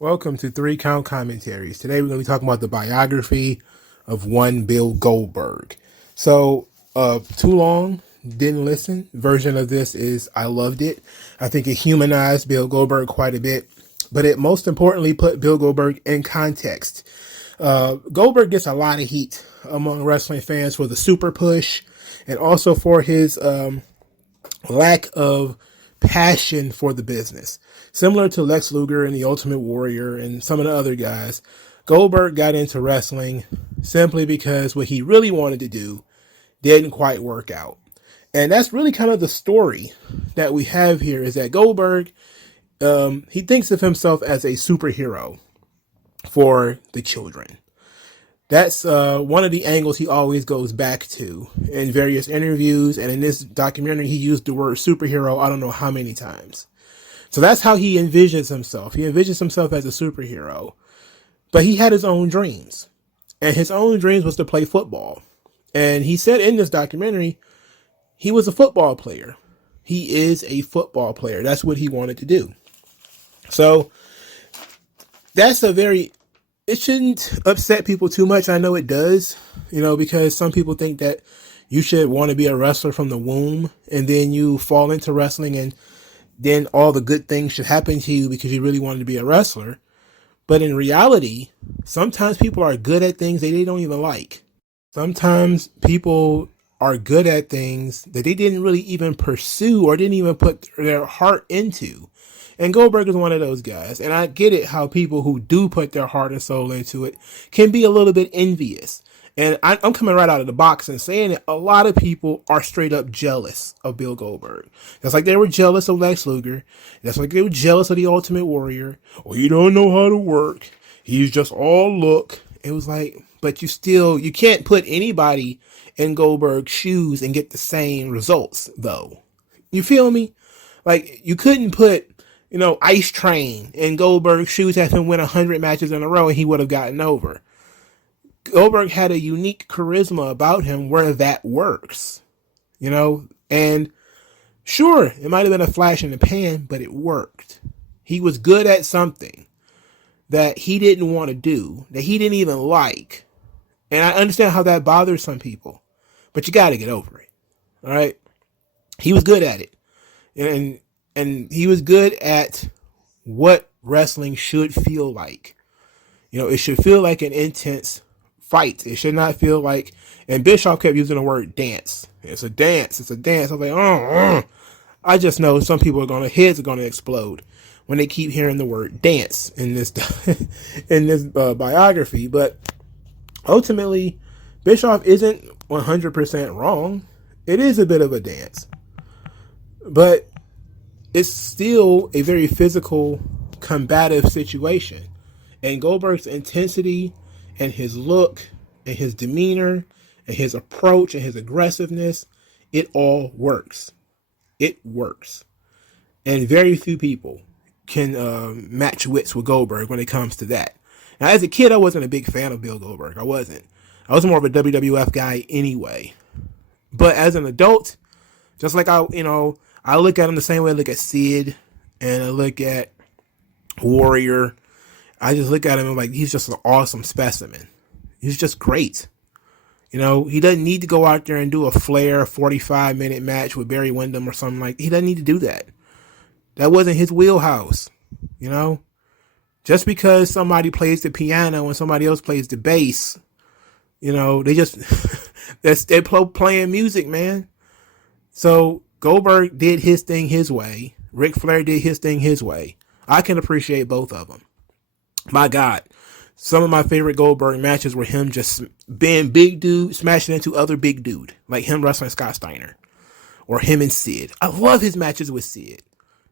Welcome to Three Count Commentaries. Today we're going to be talking about the biography of one Bill Goldberg. So, too long, didn't listen. Version of this is I loved it. I think it humanized Bill Goldberg quite a bit, but it most importantly put Bill Goldberg in context. Goldberg gets a lot of heat among wrestling fans for the super push and also for his lack of passion for the business. Similar to Lex Luger and the Ultimate Warrior and some of the other guys, Goldberg got into wrestling simply because what he really wanted to do didn't quite work out. And that's really kind of the story that we have here, is that Goldberg, he thinks of himself as a superhero for the children. That's one of the angles he always goes back to in various interviews. And in this documentary, he used the word superhero I don't know how many times. So that's how he envisions himself. He envisions himself as a superhero. But he had his own dreams. And his own dreams was to play football. And he said in this documentary, he was a football player. He is a football player. That's what he wanted to do. So that's it shouldn't upset people too much. I know it does, because some people think that you should want to be a wrestler from the womb and then you fall into wrestling and then all the good things should happen to you because you really wanted to be a wrestler. But in reality, sometimes people are good at things that they don't even like. Sometimes people are good at things that they didn't really even pursue or didn't even put their heart into. And Goldberg is one of those guys. And I get it how people who do put their heart and soul into it can be a little bit envious. And I'm coming right out of the box and saying that a lot of people are straight up jealous of Bill Goldberg. That's like they were jealous of Lex Luger. That's like they were jealous of the Ultimate Warrior. Or you don't know how to work. He's just all look. It was like, but you can't put anybody in Goldberg's shoes and get the same results, though. You feel me? Like, you couldn't put, Ice Train in Goldberg's shoes, have him win 100 matches in a row, and he would have gotten over. Goldberg had a unique charisma about him where that works, and sure, it might have been a flash in the pan, but it worked. He was good at something that he didn't want to do, that he didn't even like. And I understand how that bothers some people, but you got to get over it. All right. He was good at it. And he was good at what wrestling should feel like. It should feel like an intense fight. It should not feel like, and Bischoff kept using the word dance. It's a dance. It's a dance. I was like, I just know some people heads are going to explode when they keep hearing the word dance in this, in this biography. But ultimately, Bischoff isn't 100% wrong. It is a bit of a dance. But it's still a very physical, combative situation. And Goldberg's intensity and his look and his demeanor and his approach and his aggressiveness, it all works. It works. And very few people can match wits with Goldberg when it comes to that. Now, as a kid, I wasn't a big fan of Bill Goldberg. I wasn't. I was more of a WWF guy anyway. But as an adult, just like I look at him the same way I look at Sid and I look at Warrior. I just look at him and like, he's just an awesome specimen. He's just great. He doesn't need to go out there and do a Flair 45-minute match with Barry Windham or something like that. He doesn't need to do that. That wasn't his wheelhouse. Just because somebody plays the piano and somebody else plays the bass, they just, they're playing music, man. So Goldberg did his thing his way. Ric Flair did his thing his way. I can appreciate both of them. My God, some of my favorite Goldberg matches were him just being big dude, smashing into other big dude, like him wrestling Scott Steiner, or him and Sid. I love his matches with Sid.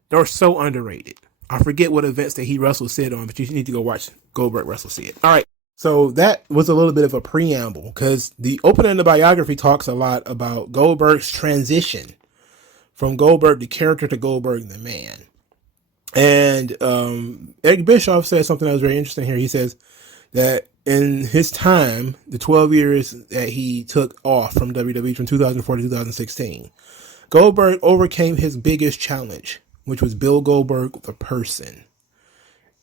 They're so underrated. I forget what events that he wrestled Sid on, but you need to go watch Goldberg wrestle Sid. All right. So that was a little bit of a preamble because the opening of the biography talks a lot about Goldberg's transition from Goldberg the character to Goldberg the man. And Eric Bischoff said something that was very interesting here. He says that in his time, the 12 years that he took off from WWE from 2004 to 2016, Goldberg overcame his biggest challenge, which was Bill Goldberg, the person.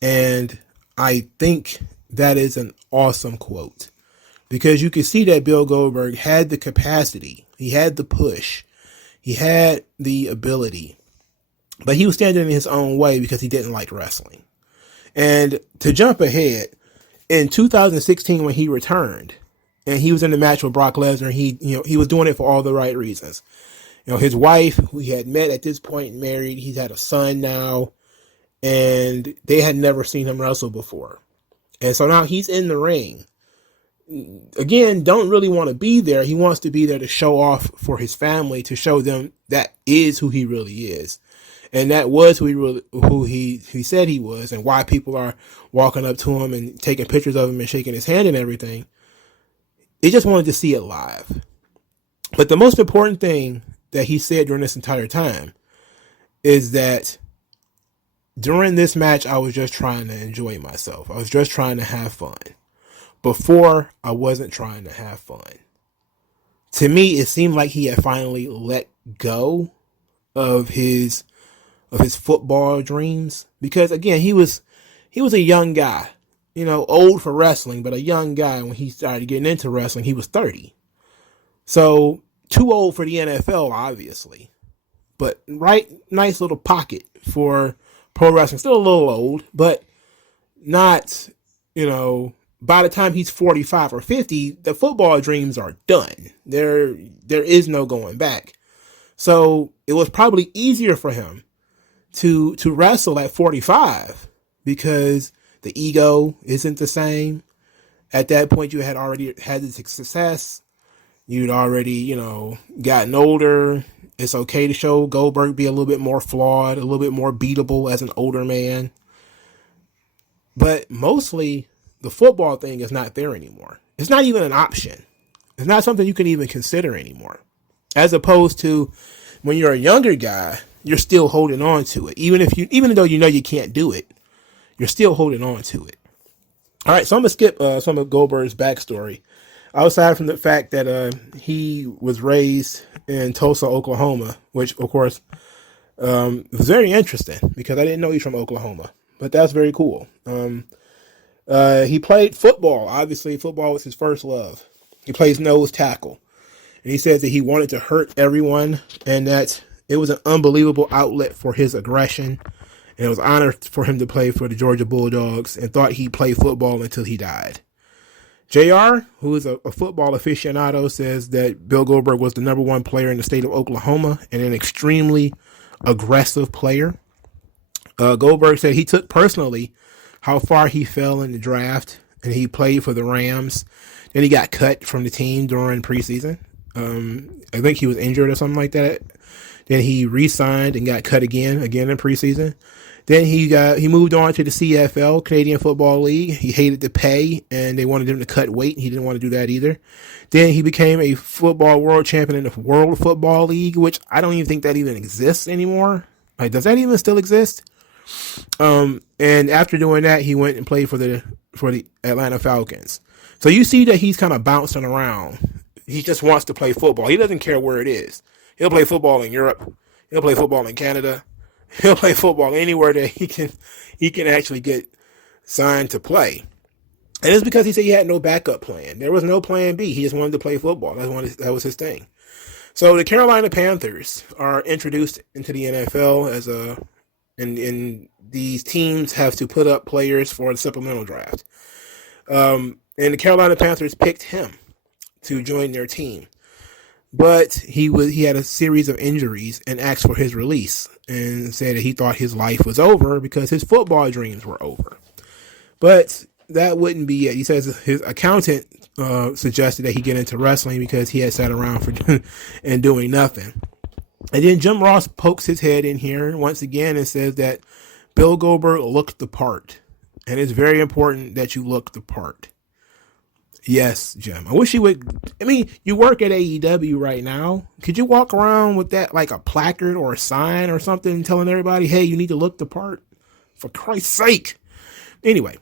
And I think that is an awesome quote, because you can see that Bill Goldberg had the capacity, he had the push, he had the ability, but he was standing in his own way because he didn't like wrestling. And to jump ahead, in 2016 when he returned and he was in the match with Brock Lesnar, he was doing it for all the right reasons. His wife, who he had met at this point, married, he's had a son now, and they had never seen him wrestle before. And so now he's in the ring. Again, don't really want to be there. He wants to be there to show off for his family, to show them that is who he really is. And that was who he said he was, and why people are walking up to him and taking pictures of him and shaking his hand and everything. He just wanted to see it live. But the most important thing that he said during this entire time is that during this match, I was just trying to enjoy myself. I was just trying to have fun. Before, I wasn't trying to have fun. To me, it seemed like he had finally let go of his football dreams, because again, he was a young guy, old for wrestling, but a young guy. When he started getting into wrestling, he was 30. So too old for the NFL, obviously, but nice little pocket for pro wrestling. Still a little old, but not, by the time he's 45 or 50, the football dreams are done. There is no going back. So it was probably easier for him to wrestle at 45, because the ego isn't the same. At that point, you had already had the success. You'd already, gotten older. It's okay to show Goldberg be a little bit more flawed, a little bit more beatable as an older man. But mostly, the football thing is not there anymore. It's not even an option. It's not something you can even consider anymore. As opposed to when you're a younger guy, you're still holding on to it. Even though you can't do it, you're still holding on to it. All right, so I'm going to skip some of Goldberg's backstory. Outside from the fact that he was raised in Tulsa, Oklahoma, which, of course, was very interesting, because I didn't know he's from Oklahoma. But that's very cool. He played football. Obviously, football was his first love. He plays nose tackle. And he says that he wanted to hurt everyone, and that it was an unbelievable outlet for his aggression. And it was an honor for him to play for the Georgia Bulldogs, and thought he'd play football until he died. JR, who is a football aficionado, says that Bill Goldberg was the number one player in the state of Oklahoma and an extremely aggressive player. Goldberg said he took personally how far he fell in the draft, and he played for the Rams. Then he got cut from the team during preseason. I think he was injured or something like that. Then he re-signed and got cut again in preseason. Then he moved on to the CFL, Canadian Football League. He hated the pay, and they wanted him to cut weight. He didn't want to do that either. Then he became a football world champion in the World Football League, which I don't even think that even exists anymore. Like, does that even still exist? And after doing that, he went and played for the Atlanta Falcons. So you see that he's kind of bouncing around. He just wants to play football. He doesn't care where it is. He'll play football in Europe. He'll play football in Canada. He'll play football anywhere that he can actually get signed to play. And it's because he said he had no backup plan. There was no plan B. He just wanted to play football. That was his thing. So the Carolina Panthers are introduced into the NFL and these teams have to put up players for the supplemental draft. And the Carolina Panthers picked him to join their team. But he had a series of injuries and asked for his release, and said that he thought his life was over because his football dreams were over. But that wouldn't be it. He says his accountant suggested that he get into wrestling because he had sat around for and doing nothing. And then Jim Ross pokes his head in here once again and says that Bill Goldberg looked the part. And it's very important that you look the part. Yes, Jim. I wish you would. I mean, you work at AEW right now. Could you walk around with that, like a placard or a sign or something telling everybody, hey, you need to look the part? For Christ's sake. Anyway,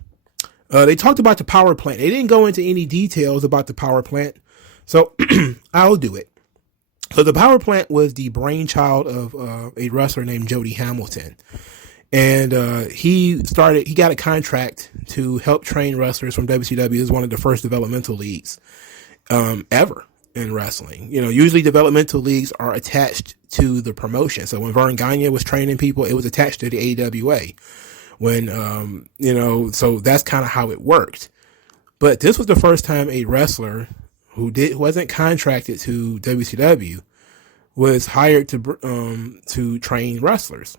they talked about the power plant. They didn't go into any details about the power plant, so I'll do it. So the power plant was the brainchild of a wrestler named Jody Hamilton. And he got a contract to help train wrestlers from WCW. It was one of the first developmental leagues ever in wrestling. Usually developmental leagues are attached to the promotion. So when Vern Gagne was training people, it was attached to the AWA. So that's kind of how it worked. But this was the first time a wrestler who wasn't contracted to WCW was hired to train wrestlers.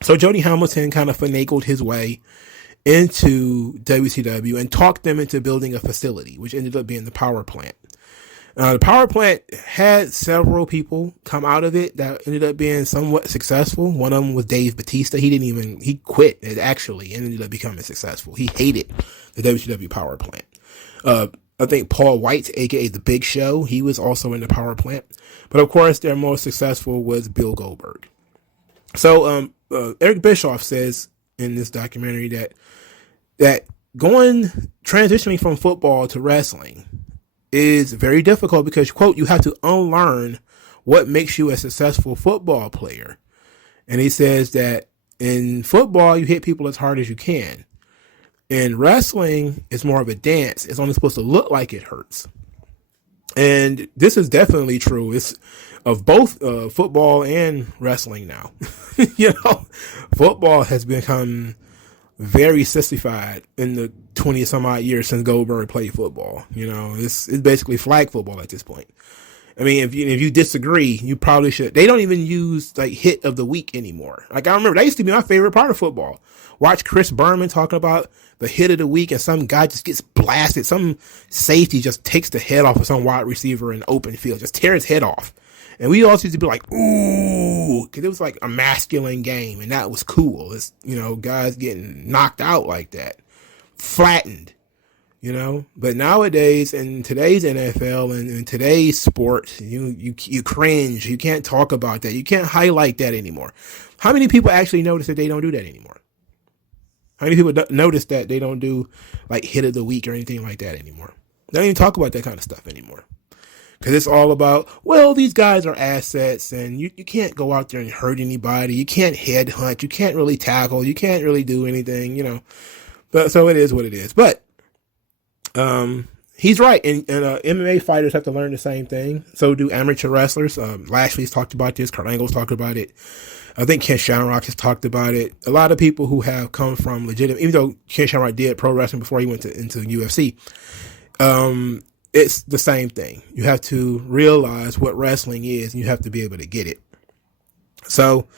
So Jody Hamilton kind of finagled his way into WCW and talked them into building a facility, which ended up being the power plant. The power plant had several people come out of it that ended up being somewhat successful. One of them was Dave Batista. He quit it actually and ended up becoming successful. He hated the WCW power plant. I think Paul White, aka The Big Show, he was also in the power plant. But of course, their most successful was Bill Goldberg. So Eric Bischoff says in this documentary that transitioning from football to wrestling is very difficult because, quote, you have to unlearn what makes you a successful football player. And he says that in football, you hit people as hard as you can. In wrestling, it's more of a dance. It's only supposed to look like it hurts. And this is definitely true. It's of both football and wrestling now. Football has become very sissified in the 20 some odd years since Goldberg played football. It's basically flag football at this point. I mean, if you disagree, you probably should. They don't even use like hit of the week anymore. Like I remember that used to be my favorite part of football. Watch Chris Berman talking about the hit of the week and some guy just gets blasted. Some safety just takes the head off of some wide receiver in open field, just tear his head off. And we also used to be like, ooh, because it was like a masculine game, and that was cool. It's, guys getting knocked out like that, flattened, But nowadays, in today's NFL and in today's sport, you cringe. You can't talk about that. You can't highlight that anymore. How many people actually notice that they don't do that anymore? How many people notice that they don't do like hit of the week or anything like that anymore? They don't even talk about that kind of stuff anymore. Because it's all about, well, these guys are assets and you can't go out there and hurt anybody. You can't headhunt. You can't really tackle. You can't really do anything, But so it is what it is. But he's right. And MMA fighters have to learn the same thing. So do amateur wrestlers. Lashley's talked about this. Kurt Angle's talked about it. I think Ken Shamrock has talked about it. A lot of people who have come from legitimate, even though Ken Shamrock did pro wrestling before he went into UFC, it's the same thing. You have to realize what wrestling is, and you have to be able to get it. So,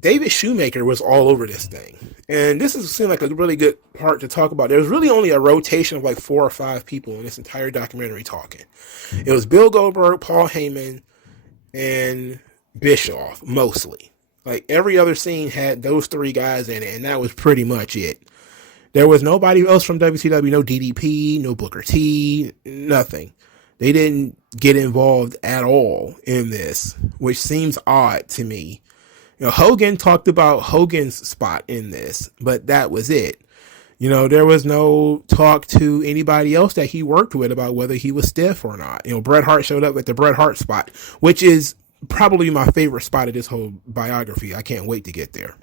David Shoemaker was all over this thing. And this seemed like a really good part to talk about. There was really only a rotation of like 4 or 5 people in this entire documentary talking. It was Bill Goldberg, Paul Heyman, and Bischoff, mostly. Like every other scene had those 3 guys in it, and that was pretty much it. There was nobody else from WCW, no DDP, no Booker T, nothing. They didn't get involved at all in this, which seems odd to me. Hogan talked about Hogan's spot in this, but that was it. There was no talk to anybody else that he worked with about whether he was stiff or not. Bret Hart showed up at the Bret Hart spot, which is probably my favorite spot of this whole biography. I can't wait to get there.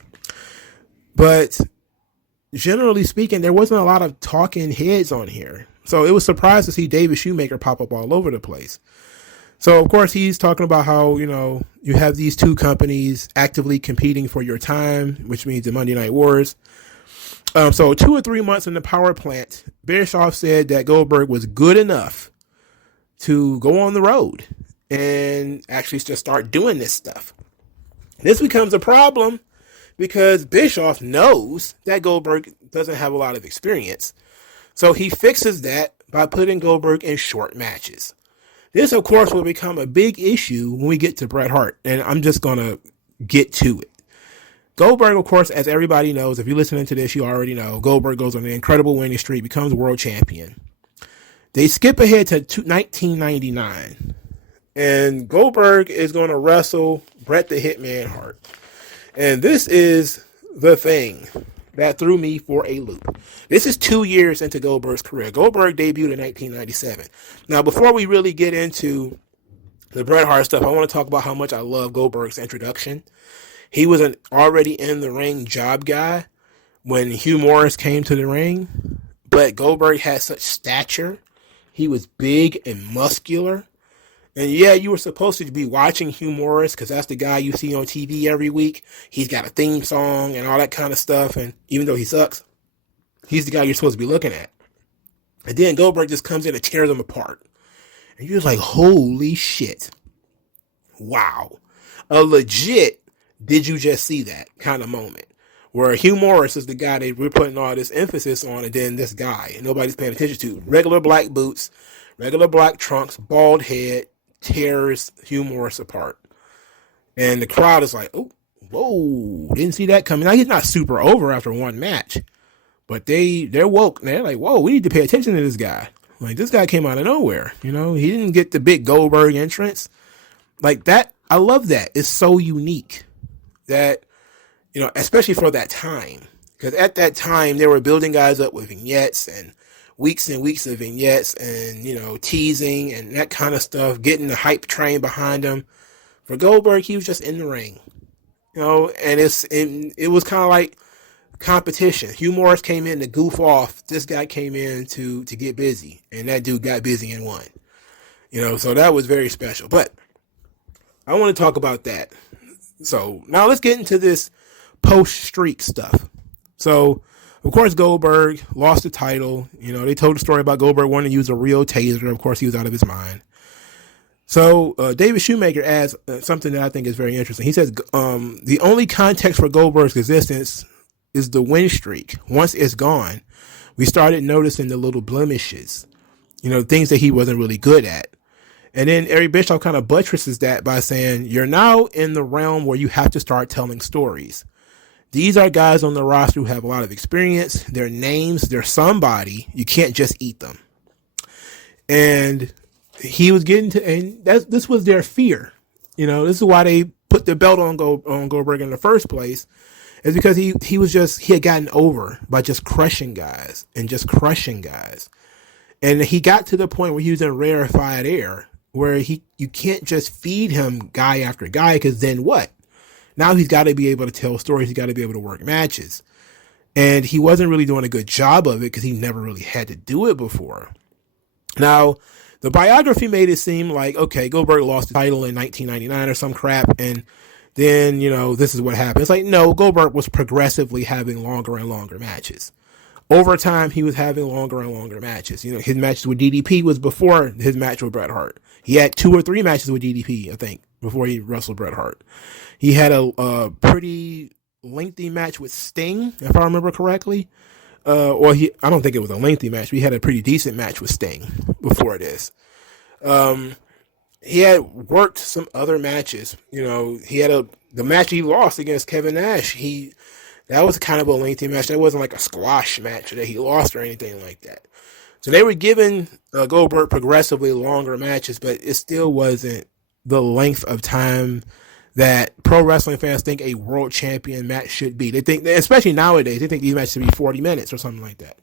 But generally speaking, there wasn't a lot of talking heads on here. So it was surprised to see David Shoemaker pop up all over the place. So, of course, he's talking about how, you have these 2 companies actively competing for your time, which means the Monday Night Wars. So 2 or 3 months in the power plant, Bischoff said that Goldberg was good enough to go on the road and actually just start doing this stuff. This becomes a problem because Bischoff knows that Goldberg doesn't have a lot of experience. So he fixes that by putting Goldberg in short matches. This, of course, will become a big issue when we get to Bret Hart, and I'm just going to get to it. Goldberg, of course, as everybody knows, if you're listening to this, you already know, Goldberg goes on an incredible winning streak, becomes world champion. They skip ahead to 1999, and Goldberg is going to wrestle Bret the Hitman Hart. And this is the thing that threw me for a loop. This is 2 years into Goldberg's career. Goldberg debuted in 1997. Now, before we really get into the Bret Hart stuff, I want to talk about how much I love Goldberg's introduction. He was an already in the ring job guy when Hugh Morris came to the ring, but Goldberg had such stature. He was big and muscular. And yeah, you were supposed to be watching Hugh Morris because that's the guy you see on TV every week. He's got a theme song and all that kind of stuff. And even though he sucks, he's the guy you're supposed to be looking at. And then Goldberg just comes in and tears them apart. And you're like, holy shit. Wow. A legit, did you just see that kind of moment. Where Hugh Morris is the guy that we're putting all this emphasis on, and then this guy, and nobody's paying attention to. Regular black boots, regular black trunks, bald head, tears Hugh Morris apart. And the crowd is like, oh, whoa, didn't see that coming. Now, he's not super over after one match, but they're woke. They're like, whoa, we need to pay attention to this guy. Like, this guy came out of nowhere. You know, he didn't get the big Goldberg entrance. Like that, I love that. It's so unique that, you know, especially for that time. Because at that time, they were building guys up with vignettes and weeks of vignettes and, you know, teasing and that kind of stuff, getting the hype train behind him. For Goldberg, he was just in the ring. You know, and it was kind of like competition. Hugh Morris came in to goof off. This guy came in to get busy. And that dude got busy and won. You know, so that was very special. But I want to talk about that. So now let's get into this post-streak stuff. So, of course, Goldberg lost the title. You know, they told the story about Goldberg wanting to use a real taser. Of course, he was out of his mind. So, David Shoemaker adds something that I think is very interesting. He says, the only context for Goldberg's existence is the win streak. Once it's gone, we started noticing the little blemishes, you know, things that he wasn't really good at. And then Eric Bischoff kind of buttresses that by saying, you're now in the realm where you have to start telling stories. These are guys on the roster who have a lot of experience. They're names. They're somebody. You can't just eat them. And he was getting to, and this was their fear. You know, this is why they put the belt on Goldberg in the first place, is because he had gotten over by just crushing guys. And he got to the point where he was in rarefied air, where you can't just feed him guy after guy, because then what? Now he's got to be able to tell stories. He's got to be able to work matches. And he wasn't really doing a good job of it because he never really had to do it before. Now, the biography made it seem like, okay, Goldberg lost the title in 1999 or some crap, and then, you know, this is what happened. It's like, no, Goldberg was progressively having longer and longer matches. Over time, he was having longer and longer matches. You know, his matches with DDP was before his match with Bret Hart. He had 2 or 3 matches with DDP, I think, before he wrestled Bret Hart. He had a pretty lengthy match with Sting, if I remember correctly. I don't think it was a lengthy match. But he had a pretty decent match with Sting before this. He had worked some other matches. You know, he had the match he lost against Kevin Nash. That was kind of a lengthy match. That wasn't like a squash match that he lost or anything like that. So they were giving Goldberg progressively longer matches, but it still wasn't the length of time that pro wrestling fans think a world champion match should be. They think, especially nowadays, they think these matches should be 40 minutes or something like that.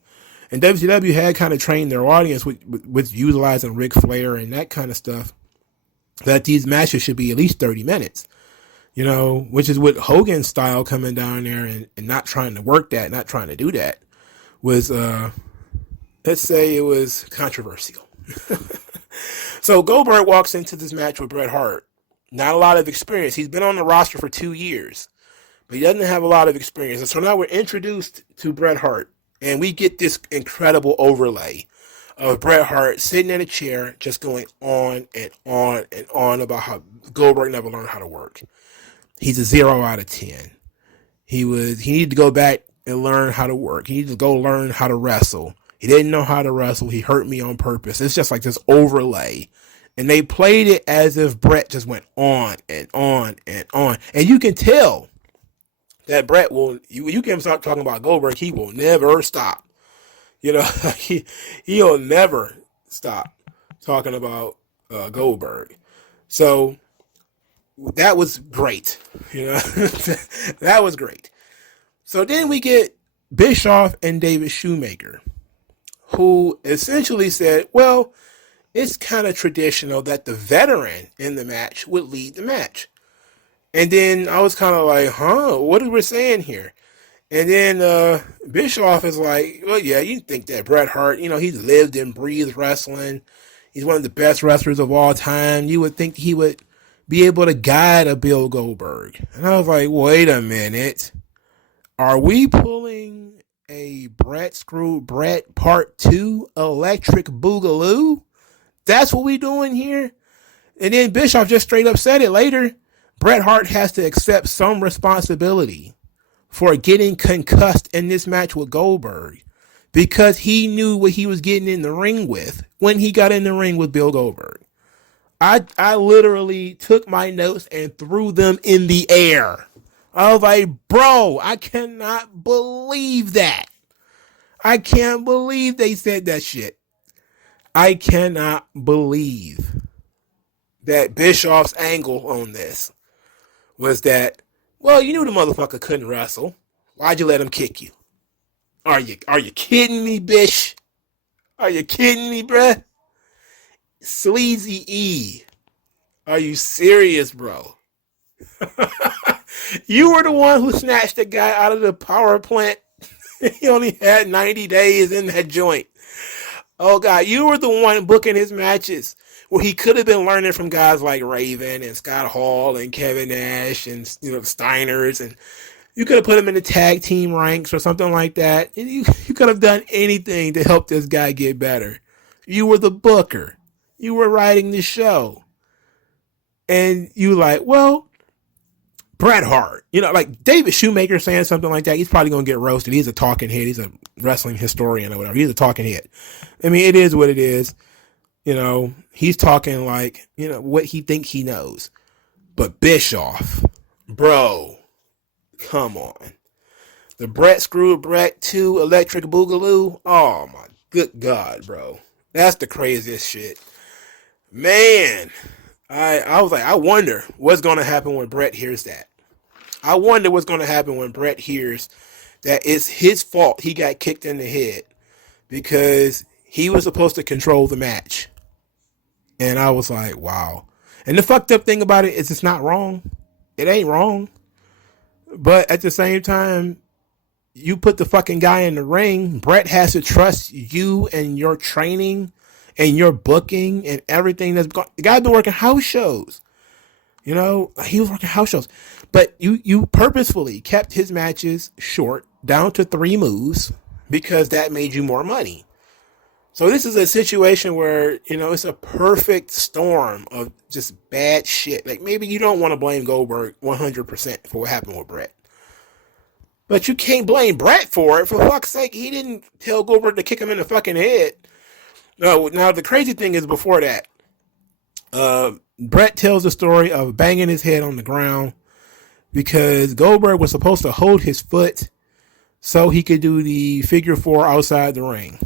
And WCW had kind of trained their audience with utilizing Ric Flair and that kind of stuff, that these matches should be at least 30 minutes. You know, which is what Hogan's style coming down there and not trying to work that, not trying to do that, was, let's say it was controversial. So Goldberg walks into this match with Bret Hart. Not a lot of experience. He's been on the roster for 2 years, but he doesn't have a lot of experience. And so now we're introduced to Bret Hart, and we get this incredible overlay of Bret Hart sitting in a chair just going on and on and on about how Goldberg never learned how to work. He's a 0 out of 10. He needed to go back and learn how to work. He needed to go learn how to wrestle. He didn't know how to wrestle. He hurt me on purpose. It's just like this overlay. And they played it as if Bret just went on and on and on. And you can tell that Bret you can start talking about Goldberg, he will never stop. You know, he'll never stop talking about Goldberg. So that was great. You know, that was great. So then we get Bischoff and David Shoemaker, who essentially said, well, it's kind of traditional that the veteran in the match would lead the match. And then I was kind of like, huh, what are we saying here? And then Bischoff is like, well, yeah, you think that Bret Hart, he's lived and breathed wrestling. He's one of the best wrestlers of all time. You would think he would be able to guide a Bill Goldberg. And I was like, wait a minute. Are we pulling a Bret Screw Bret Part 2 Electric Boogaloo? That's what we doing here? And then Bischoff just straight up said it later. Bret Hart has to accept some responsibility for getting concussed in this match with Goldberg because he knew what he was getting in the ring with when he got in the ring with Bill Goldberg. I literally took my notes and threw them in the air. I was like, bro, I cannot believe that. I can't believe they said that shit. I cannot believe that Bischoff's angle on this was that, well, you knew the motherfucker couldn't wrestle. Why'd you let him kick you? Are you kidding me, Bish? Are you kidding me, bruh? Sleazy E. Are you serious, bro? You were the one who snatched the guy out of the power plant. He only had 90 days in that joint. Oh, God, you were the one booking his matches where he could have been learning from guys like Raven and Scott Hall and Kevin Nash and Steiners, and you could have put him in the tag team ranks or something like that. And you could have done anything to help this guy get better. You were the booker. You were writing the show. And you like, well, Bret Hart, like David Shoemaker saying something like that, he's probably going to get roasted. He's a talking head. He's a wrestling historian or whatever. He's a talking head. I mean, it is what it is. He's talking like, what he thinks he knows. But Bischoff, bro, come on. The Bret Screw Bret 2 Electric Boogaloo. Oh, my good God, bro. That's the craziest shit. Man, I was like, I wonder what's going to happen when Bret hears that. I wonder what's going to happen when Bret hears that it's his fault he got kicked in the head because he was supposed to control the match. And I was like, wow. And the fucked up thing about it is it's not wrong. It ain't wrong. But at the same time, you put the fucking guy in the ring. Bret has to trust you and your training and your booking and everything that's going. The guy's been working house shows. He was working house shows. But you purposefully kept his matches short, down to 3 moves, because that made you more money. So this is a situation where, it's a perfect storm of just bad shit. Like, maybe you don't want to blame Goldberg 100% for what happened with Bret. But you can't blame Bret for it. For fuck's sake, he didn't tell Goldberg to kick him in the fucking head. No, now the crazy thing is before that, Bret tells the story of banging his head on the ground because Goldberg was supposed to hold his foot so he could do the figure 4 outside the ring.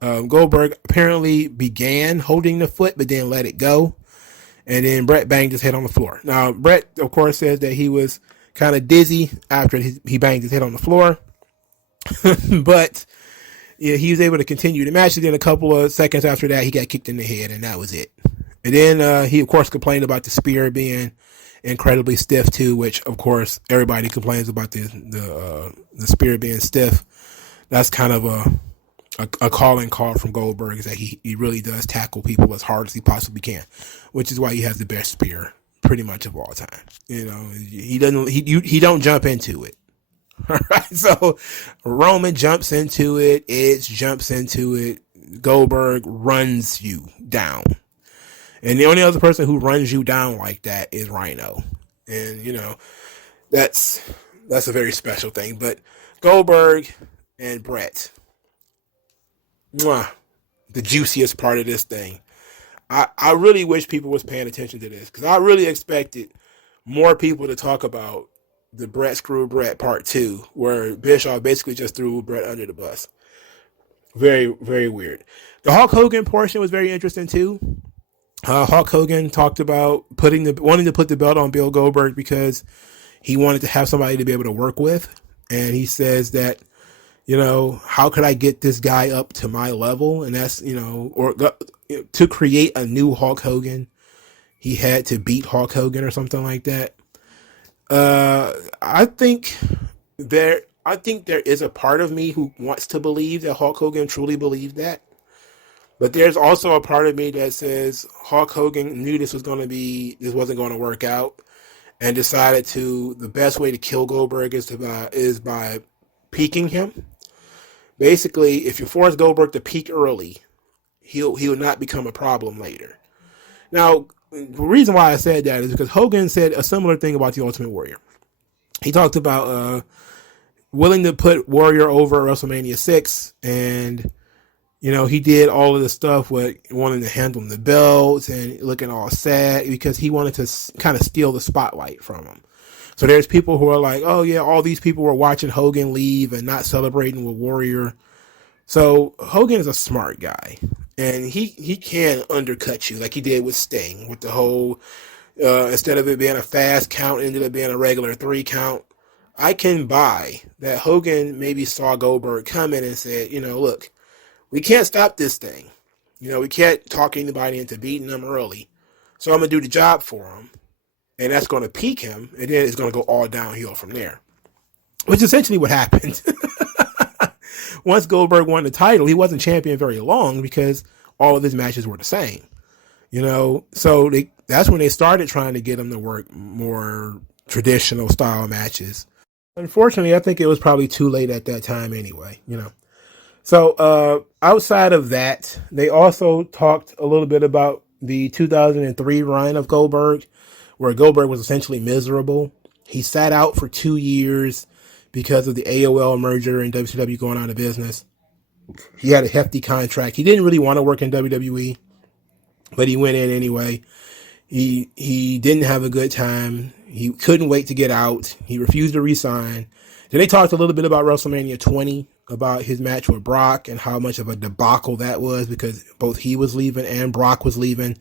Goldberg apparently began holding the foot, but then let it go. And then Bret banged his head on the floor. Now, Bret, of course, says that he was kind of dizzy after he banged his head on the floor. But he was able to continue the match. And then a couple of seconds after that, he got kicked in the head, and that was it. And then he, of course, complained about the spear being incredibly stiff, too, which, of course, everybody complains about the spear being stiff. That's kind of a calling call from Goldberg, is that he really does tackle people as hard as he possibly can, which is why he has the best spear pretty much of all time. He don't jump into it. All right. So Roman jumps into it. Edge jumps into it. Goldberg runs you down. And the only other person who runs you down like that is Rhino. And, that's a very special thing. But Goldberg and Bret, the juiciest part of this thing. I really wish people was paying attention to this, because I really expected more people to talk about the Bret Screw Bret Part 2, where Bischoff basically just threw Bret under the bus. Very, very weird. The Hulk Hogan portion was very interesting too. Hulk Hogan talked about wanting to put the belt on Bill Goldberg because he wanted to have somebody to be able to work with. And he says that, how could I get this guy up to my level? And that's, or to create a new Hulk Hogan, he had to beat Hulk Hogan or something like that. I think there is a part of me who wants to believe that Hulk Hogan truly believed that. But there's also a part of me that says Hulk Hogan knew this wasn't going to work out, and decided the best way to kill Goldberg is by peaking him. Basically, if you force Goldberg to peak early, he'll not become a problem later. Now, the reason why I said that is because Hogan said a similar thing about the Ultimate Warrior. He talked about willing to put Warrior over at WrestleMania 6, and he did all of the stuff with wanting to hand him the belts and looking all sad because he wanted to kind of steal the spotlight from him. So there's people who are like, oh yeah, all these people were watching Hogan leave and not celebrating with Warrior. So Hogan is a smart guy, and he can undercut you like he did with Sting, with the whole, instead of it being a fast count, ended up being a regular 3 count. I can buy that Hogan maybe saw Goldberg coming and said, look, we can't stop this thing. We can't talk anybody into beating him early. So I'm going to do the job for him. And that's going to peak him. And then it's going to go all downhill from there. Which is essentially what happened. Once Goldberg won the title, he wasn't champion very long because all of his matches were the same. So that's when they started trying to get him to work more traditional style matches. Unfortunately, I think it was probably too late at that time anyway, So outside of that, they also talked a little bit about the 2003 run of Goldberg, where Goldberg was essentially miserable. He sat out for 2 years because of the AOL merger and WCW going out of business. He had a hefty contract. He didn't really want to work in WWE, but he went in anyway. He didn't have a good time. He couldn't wait to get out. He refused to resign. Then they talked a little bit about WrestleMania 20, about his match with Brock and how much of a debacle that was because both he was leaving and Brock was leaving.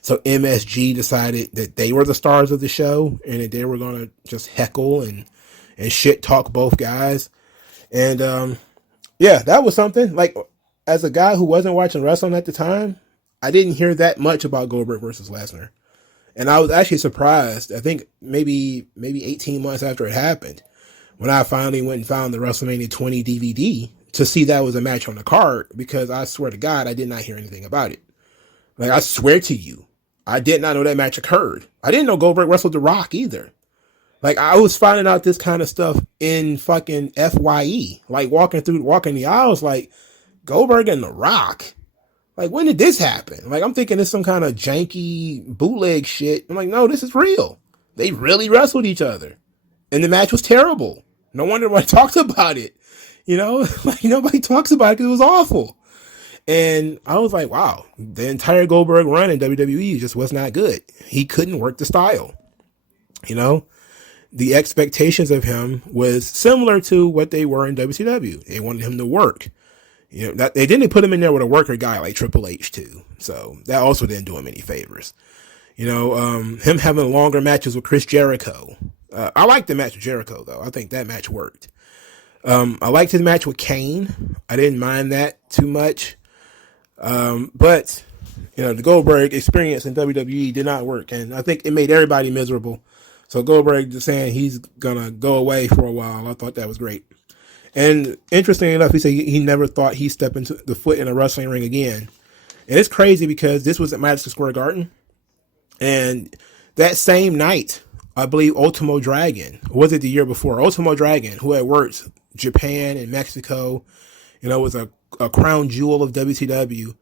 So MSG decided that they were the stars of the show and that they were going to just heckle and shit talk both guys. And yeah, that was something. Like, as a guy who wasn't watching wrestling at the time, I didn't hear that much about Goldberg versus Lesnar. And I was actually surprised. I think maybe 18 months after it happened, when I finally went and found the WrestleMania 20 DVD to see that was a match on the card, because I swear to God, I did not hear anything about it. Like, I swear to you, I did not know that match occurred. I didn't know Goldberg wrestled The Rock either. Like, I was finding out this kind of stuff in fucking FYE. Like, walking the aisles, like, Goldberg and The Rock. Like, when did this happen? Like, I'm thinking it's some kind of janky bootleg shit. I'm like, no, this is real. They really wrestled each other. And the match was terrible. No wonder nobody talked about it. Like, nobody talks about it because it was awful. And I was like, wow, the entire Goldberg run in WWE just was not good. He couldn't work the style. The expectations of him was similar to what they were in WCW. They wanted him to work. That they didn't put him in there with a worker guy like Triple H too. So that also didn't do him any favors. Him having longer matches with Chris Jericho. I liked the match with Jericho though. I think that match worked. I liked his match with Kane. I didn't mind that too much. But the Goldberg experience in WWE did not work, and I think it made everybody miserable. So Goldberg just saying he's gonna go away for a while, I thought that was great. And interestingly enough, he said he never thought he'd step into the foot in a wrestling ring again. And it's crazy because this was at Madison Square Garden, and that same night, I believe Ultimo Dragon, or was it the year before? Ultimo Dragon, who had worked Japan and Mexico, was a crown jewel of WCW.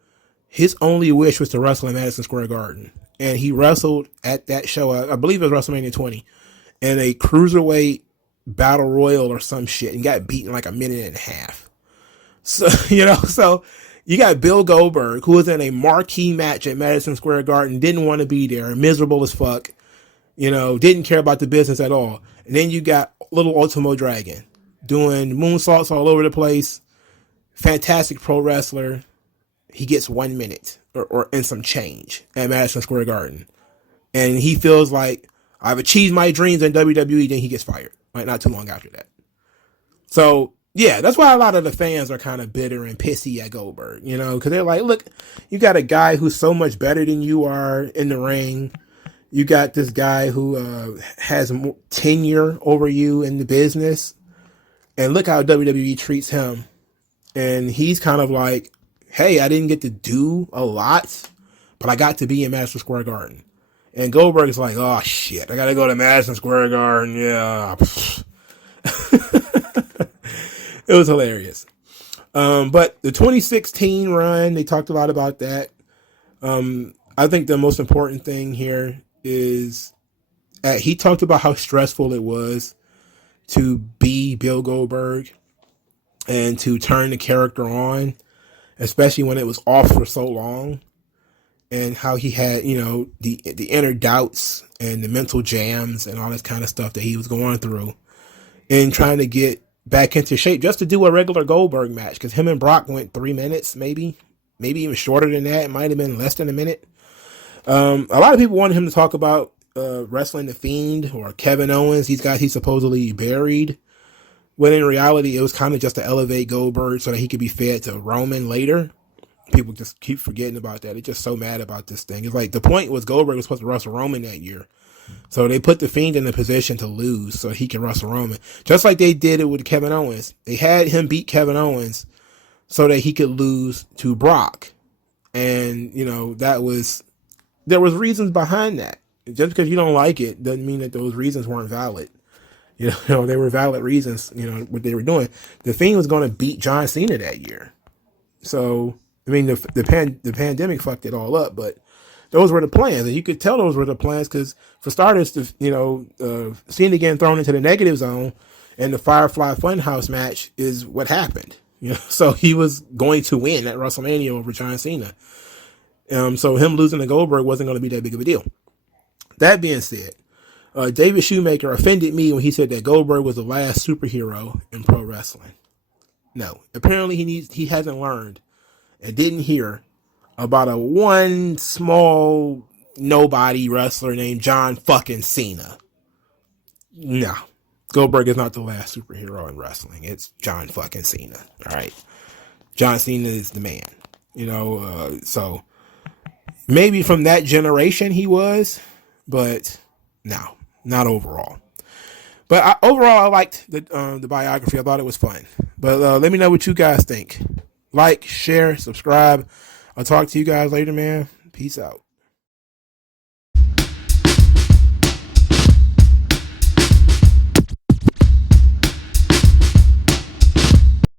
His only wish was to wrestle in Madison Square Garden. And he wrestled at that show, I believe it was WrestleMania 20, in a cruiserweight battle royal or some shit, and got beaten like a minute and a half. So, so you got Bill Goldberg, who was in a marquee match at Madison Square Garden, didn't want to be there, miserable as fuck, didn't care about the business at all. And then you got little Ultimo Dragon doing moonsaults all over the place, fantastic pro wrestler. He gets 1 minute or and some change at Madison Square Garden. And he feels like, I've achieved my dreams in WWE, then he gets fired. Right, not too long after that. So Yeah, that's why a lot of the fans are kind of bitter and pissy at Goldberg, you know, because they're like, look, you got a guy who's so much better than you are in the ring. You got this guy who has more tenure over you in the business. And look how WWE treats him. And he's kind of like, hey, I didn't get to do a lot, but I got to be in Madison Square Garden. And Goldberg is like, oh, shit, I got to go to Madison Square Garden. Yeah. It was hilarious. But the 2016 run, they talked a lot about that. I think the most important thing here is he talked about how stressful it was to be Bill Goldberg and to turn the character on, especially when it was off for so long, and how he had, you know, the inner doubts and the mental jams and all this kind of stuff that he was going through and trying to get back into shape just to do a regular Goldberg match, because him and Brock went 3 minutes, maybe even shorter than that. It might have been less than a minute. A lot of people wanted him to talk about wrestling the Fiend or Kevin Owens. He's supposedly buried, when in reality it was kind of just to elevate Goldberg so that he could be fed to Roman later. People just keep forgetting about that. They're just so mad about this thing. It's like the point was Goldberg was supposed to wrestle Roman that year. So they put the Fiend in a position to lose so he can wrestle Roman. Just like they did it with Kevin Owens. They had him beat Kevin Owens so that he could lose to Brock. And, you know, there was reasons behind that. Just because you don't like it doesn't mean that those reasons weren't valid. You know, they were valid reasons, you know, what they were doing. The Fiend was going to beat John Cena that year. So, I mean, the pandemic fucked it all up, but those were the plans. And you could tell those were the plans because, for starters, Cena getting thrown into the negative zone and the Firefly Funhouse match is what happened. You know, so he was going to win at WrestleMania over John Cena. So him losing to Goldberg wasn't going to be that big of a deal. That being said, David Shoemaker offended me when he said that Goldberg was the last superhero in pro wrestling. No, apparently he hasn't learned and didn't hear about a one small nobody wrestler named John fucking Cena. No, Goldberg is not the last superhero in wrestling. It's John fucking Cena. All right, John Cena is the man. You know, so maybe from that generation he was, but no, not overall. But overall, I liked the biography. I thought it was fun. But let me know what you guys think. Like, share, subscribe. I'll talk to you guys later, man. Peace out.